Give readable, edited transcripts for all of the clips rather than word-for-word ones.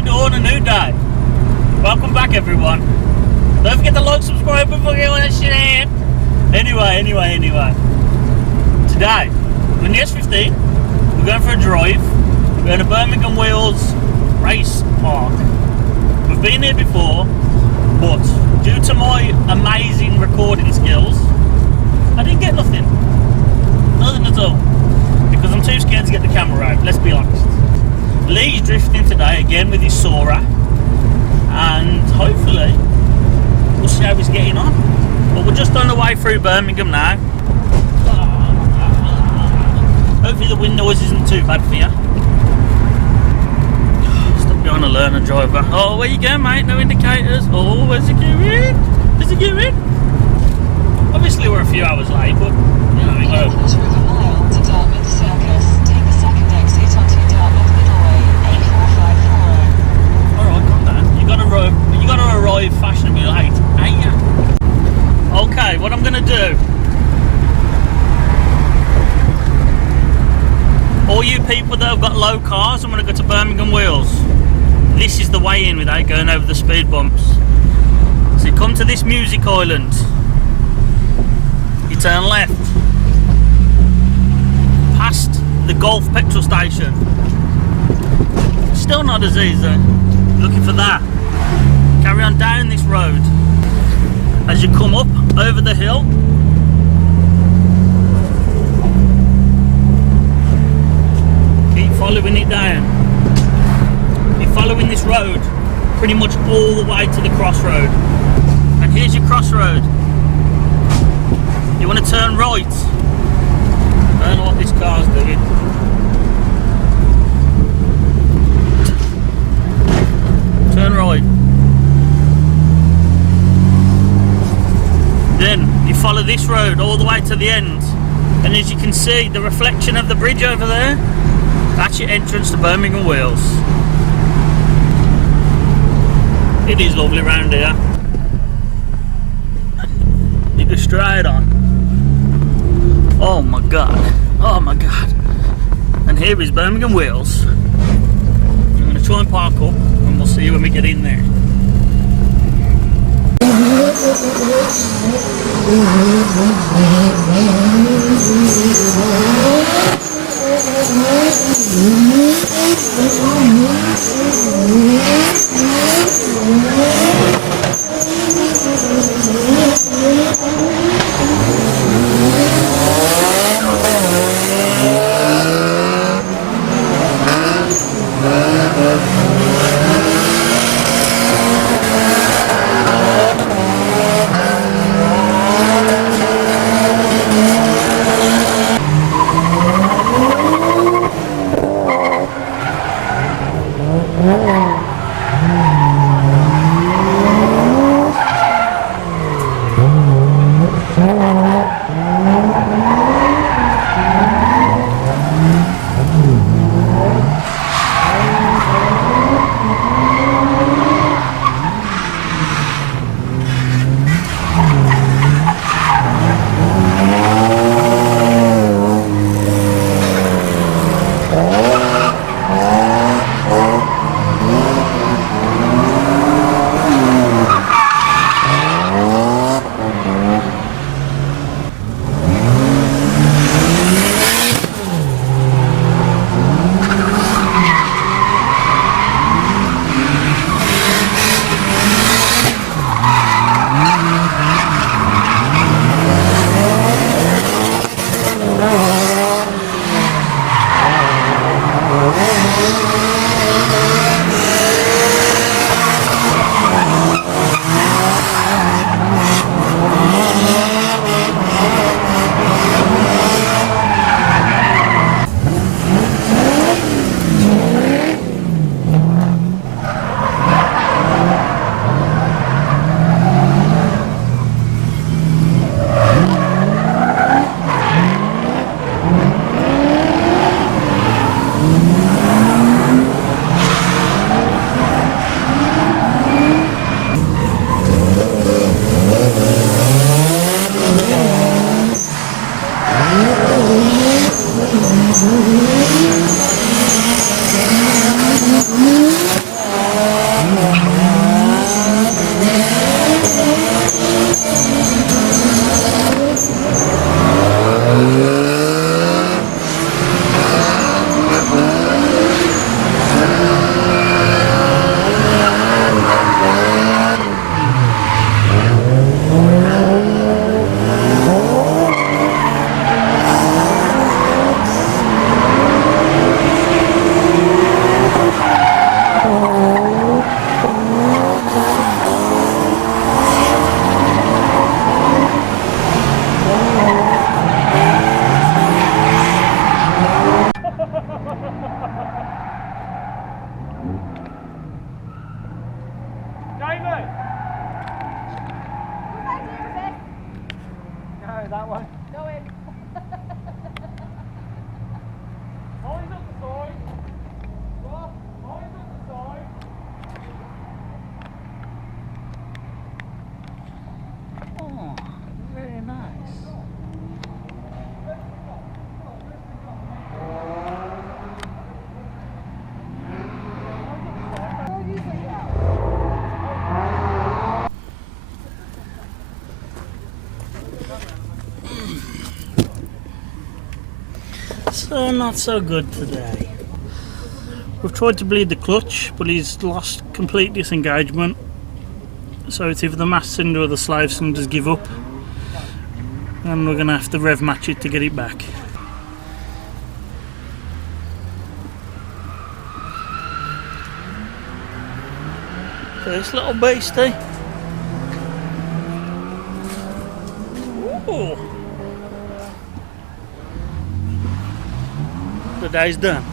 new dawn, a new day. Welcome back, everyone. Don't forget to like, subscribe, and forget all that shit. Anyway. Today, we're in the S15. We're going for a drive. We're going to Birmingham Wheels Race Park. We've been here before, but due to my amazing recording skills, I didn't get nothing. Nothing at all. Because I'm too scared to get the camera out, let's be honest. Lee's drifting today again with his Sora, and hopefully we'll see how he's getting on. But we're just on the way through Birmingham now. Hopefully the wind noise isn't too bad for you. Stop behind a learner driver. Oh, where you going, mate? No indicators. Oh, where's he going? Where's he going? Obviously we're a few hours late, but you know, we go. You gotta arrive fashionably late, ain't you? Okay, what I'm gonna do, all you people that have got low cars, I'm gonna go to Birmingham Wheels. This is the way in without going over the speed bumps. So you come to this music island, you turn left, past the Golf petrol station. Still not as easy. Looking for that. Carry on down this road. As you come up over the hill, keep following it down. You're following this road pretty much all the way to the crossroad. And here's your crossroad. You want to turn right. I don't know what this car's doing. Turn right. Then you follow this road all the way to the end, and as you can see, the reflection of the bridge over there, that's your entrance to Birmingham Wheels. It is lovely round here. You go straight on. Oh my god. Oh my god. And here is Birmingham Wheels. I'm going to try and park up, and we'll see you when we get in there. that way. Go in. Eyes up the side. Rob, eyes up the side. Oh, very nice. So not so good today. We've tried to bleed the clutch, but he's lost complete disengagement. So it's either the master cylinder or the slave cylinders give up, and we're gonna have to rev match it to get it back. This little beastie. Ooh. The day's done.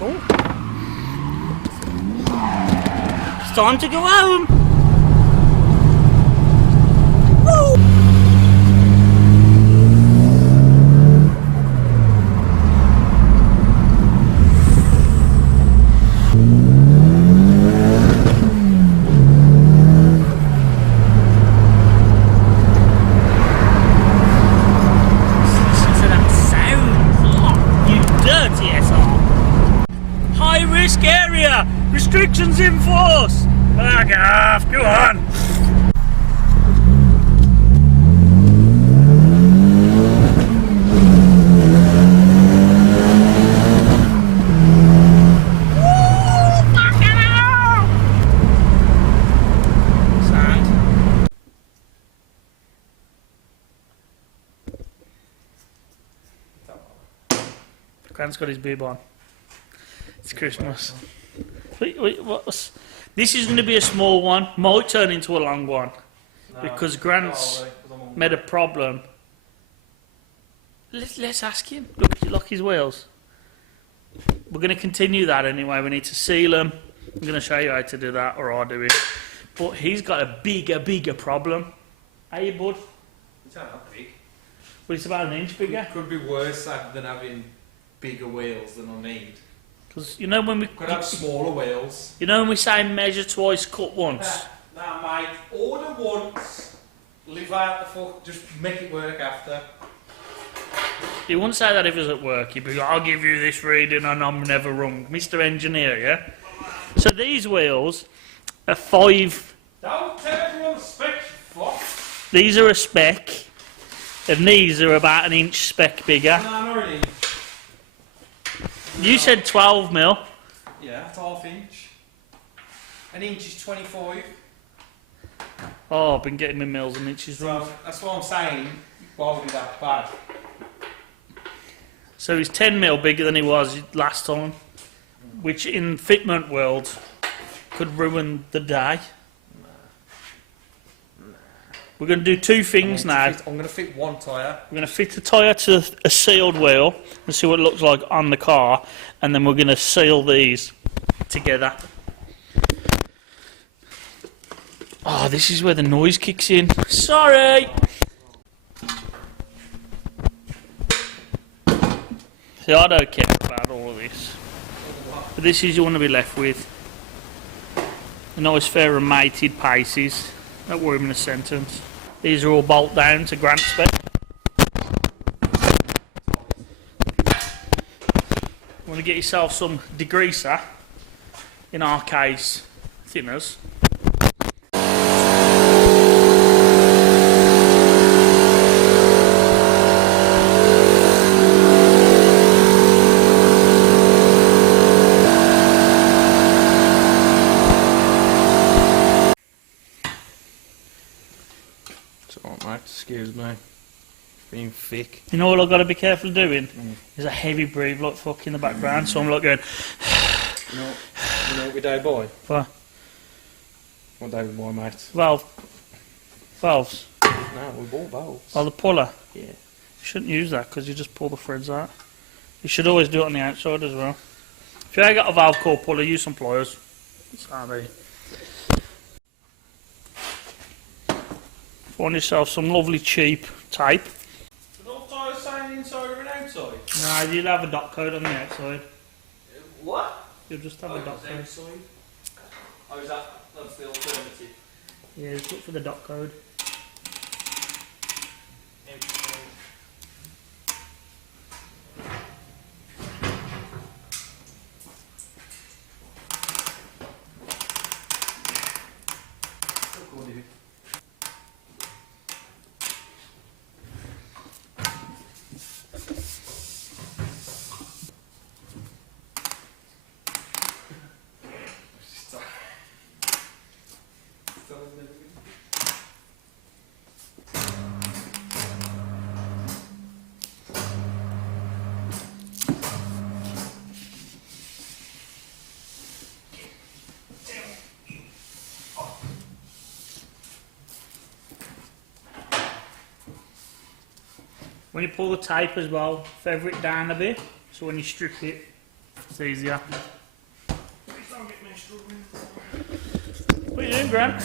Oh. It's time to go home. Woo. Risk area! Restrictions in force! Back off, go on! Woo! Fucking hell! Sand. Grant's got his bib on. It's Christmas. Wait, what's... This is going to be a small one. Might turn into a long one. No, because Grant's made a problem. Let's ask him. Look his wheels. We're going to continue that anyway. We need to seal them. I'm going to show you how to do that, or I'll do it. But he's got a bigger problem. Hey, bud? It's not big. Well, it's about an inch bigger. Could be worse than having bigger wheels than I need. Because you know when we could have smaller wheels. You know when we say measure twice, cut once. Nah, mate. Order once, live out the fuck. Just make it work after. He wouldn't say that if he was at work. He'd be like, "I'll give you this reading and I'm never wrong, Mr. Engineer." Yeah. So these wheels are 5. Don't tell everyone the spec, fuck. These are a spec, and these are about an inch spec bigger. No, not really. You said 12 mil. Yeah, it's half inch. An inch is 25. Oh, I've been getting my mils and inches wrong. So that's what I'm saying. Why would be that bad? So he's 10 mil bigger than he was last time, which in fitment world could ruin the day. We're going to do two things now. I'm going to fit one tyre. We're going to fit the tyre to a sealed wheel and see what it looks like on the car, and then we're going to seal these together. Oh, this is where the noise kicks in. Sorry! See, I don't care about all of this. But this is you want to be left with. A nice fair and mated paces. Don't worry in a sentence. These are all bolt down to Grant spec. You want to get yourself some degreaser, in our case, thinners. Excuse me. Being thick. You know what I've got to be careful doing? There's a heavy breathe like fuck in the background, so I'm like going... you know what we do, boy? What? What do we buy, mate? Valves. No, we bought valves. Oh, the puller? Yeah. You shouldn't use that because you just pull the threads out. You should always do it on the outside as well. If you ain't got a valve core puller, use some pliers. Sorry. Find yourself some lovely cheap tape. Are those tyres saying inside or outside? No, you'll have a dot code on the outside. What? You'll just have a dot code. Outside? Oh, that's the alternative? Yeah, just look for the dot code. Outside. When you pull the tape as well, feather it down a bit, so when you strip it, it's easier. What are you doing, Grant?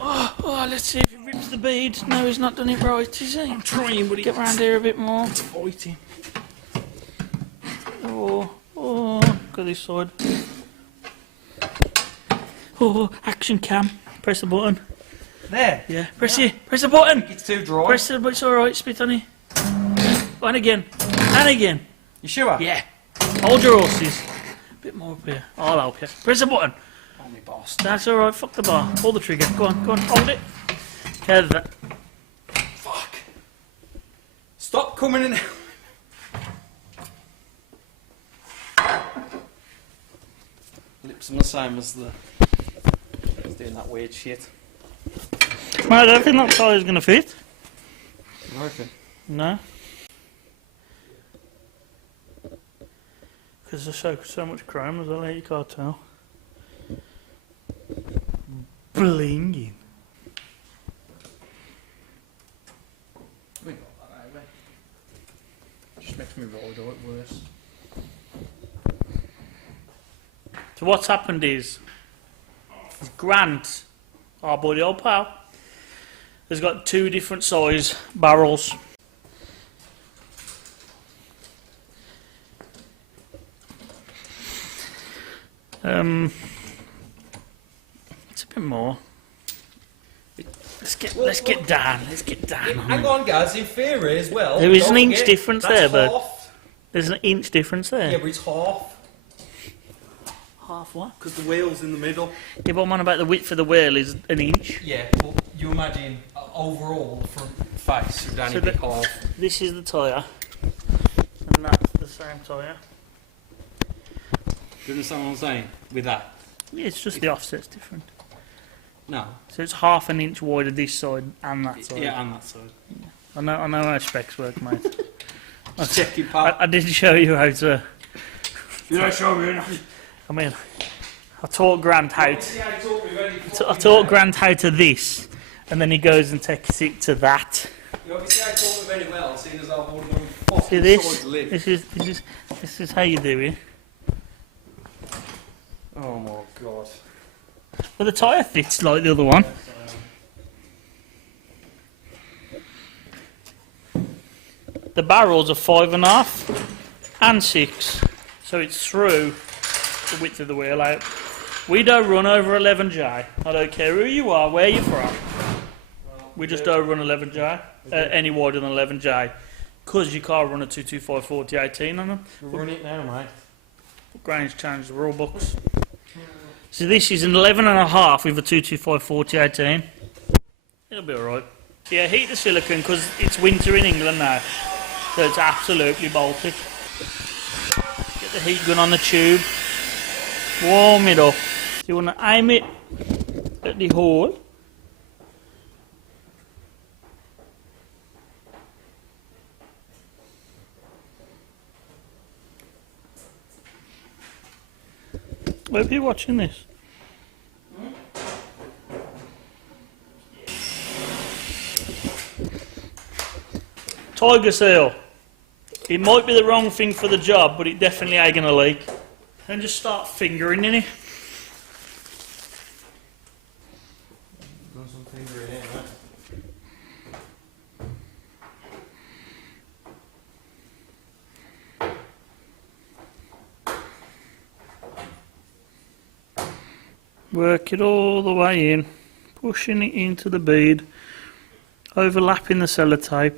Oh, let's see if he rips the bead. No, he's not done it right, is he? I'm trying, but get round here a bit more. It's fighting. Oh, look at this side. Oh, action cam. Press the button. There. Yeah, press it. Press the button. It's too dry. Press it, but it's alright, spit on it. And again. And again. You sure? Yeah. Hold your horses. A bit more up here. I'll help you. Press the button. Oh, my boss. That's alright, fuck the bar. Pull the trigger. Go on, hold it. Care of that. Fuck. Stop coming in. Lips are the same as the... It's doing that weird shit. Mate, I don't think that tyre's going to fit. I reckon. No. Because there's so much chrome as well, you can't tell. Blinging. We got that over. Just makes me roll do it worse. So what's happened is Grant, our buddy old pal, has got two different size barrels. It's a bit more. Let's get down. Let's get down. Hang on, guys. In theory as well. There is don't an inch forget, difference that's there, but half. there's an inch difference there. Yeah, but it's half. Half what? Because the wheel's in the middle. Yeah, but I'm on about the width of the wheel is an inch. Yeah, but you imagine overall the front face would only So be the- half. This is the tyre, and that's the same tyre. Do you understand what I'm saying with that? Yeah, it's just the offset's different. No. So it's half an inch wider this side and that side. Yeah, and that side. I know how specs work, mate. Check your part. I did show you how to. You don't show me enough. I mean, I taught Grant how to. I taught Grant how to this, and then he goes and takes it to that. You obviously I taught me very well, seeing as I've already done fucking See this? side lip. This is how you do it. Oh my god. Well, the tyre fits like the other one. The barrels are 5.5 and 6, so it's through the width of the wheel out. We don't run over 11J. I don't care who you are, where you're from. We just don't run 11J, any wider than 11J, because you can't run a 225 4018 on them. We're running it now, mate. Granny's changed the rule books. So this is an 11.5 with a 225 4018. It'll be alright. Yeah, heat the silicone because it's winter in England now. So it's absolutely Baltic. Get the heat gun on the tube. Warm it up. So you want to aim it at the hole. Where are you watching this? Tiger seal. It might be the wrong thing for the job, but it definitely ain't gonna leak. And just start fingering in it. Work it all the way in, pushing it into the bead, overlapping the sellotape.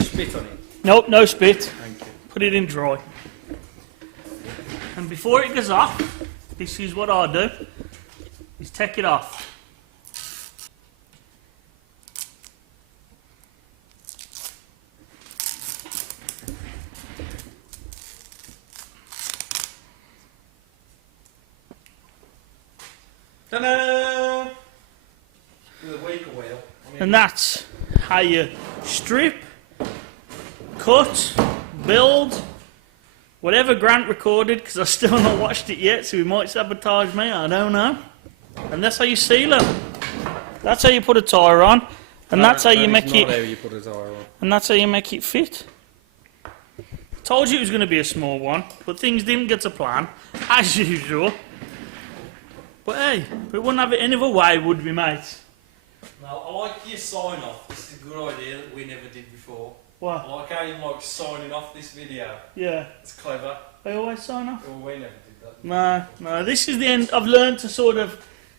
Spit on it. Nope, no spit. Thank you. Put it in dry. And before it goes off, this is what I do, is take it off. Ta-da! With a weaker wheel. And that's how you strip, cut, build, whatever Grant recorded, because I still not watched it yet, so he might sabotage me, I don't know. And that's how you seal them. That's how you put a tyre on, and that's how you make it. How you put a tyre on. And that's how you make it fit. Told you it was going to be a small one, but things didn't get to plan, as usual. But hey, we wouldn't have it any other way, would we, mate? No, I like your sign off. This is a good idea that we never did before. What? I like how you like signing off this video. Yeah. It's clever. I always sign off. Well, we never did that. No, this is the end. I've learned to sort of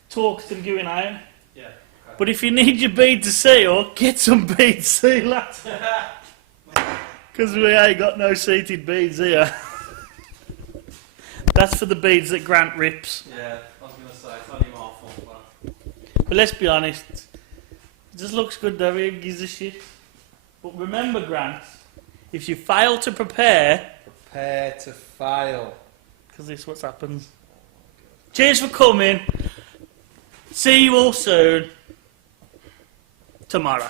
talk to them going out. Yeah. Okay. But if you need your bead to seal, get some bead sealer. Because we ain't got no seated beads here. That's for the beads that Grant rips. Yeah, I was going to say, it's only my fault. But let's be honest, it just looks good though, he gives a shit. But remember, Grant, if you fail to prepare, Prepare to fail. because this is what happens. Cheers for coming. See you all soon. Tomorrow.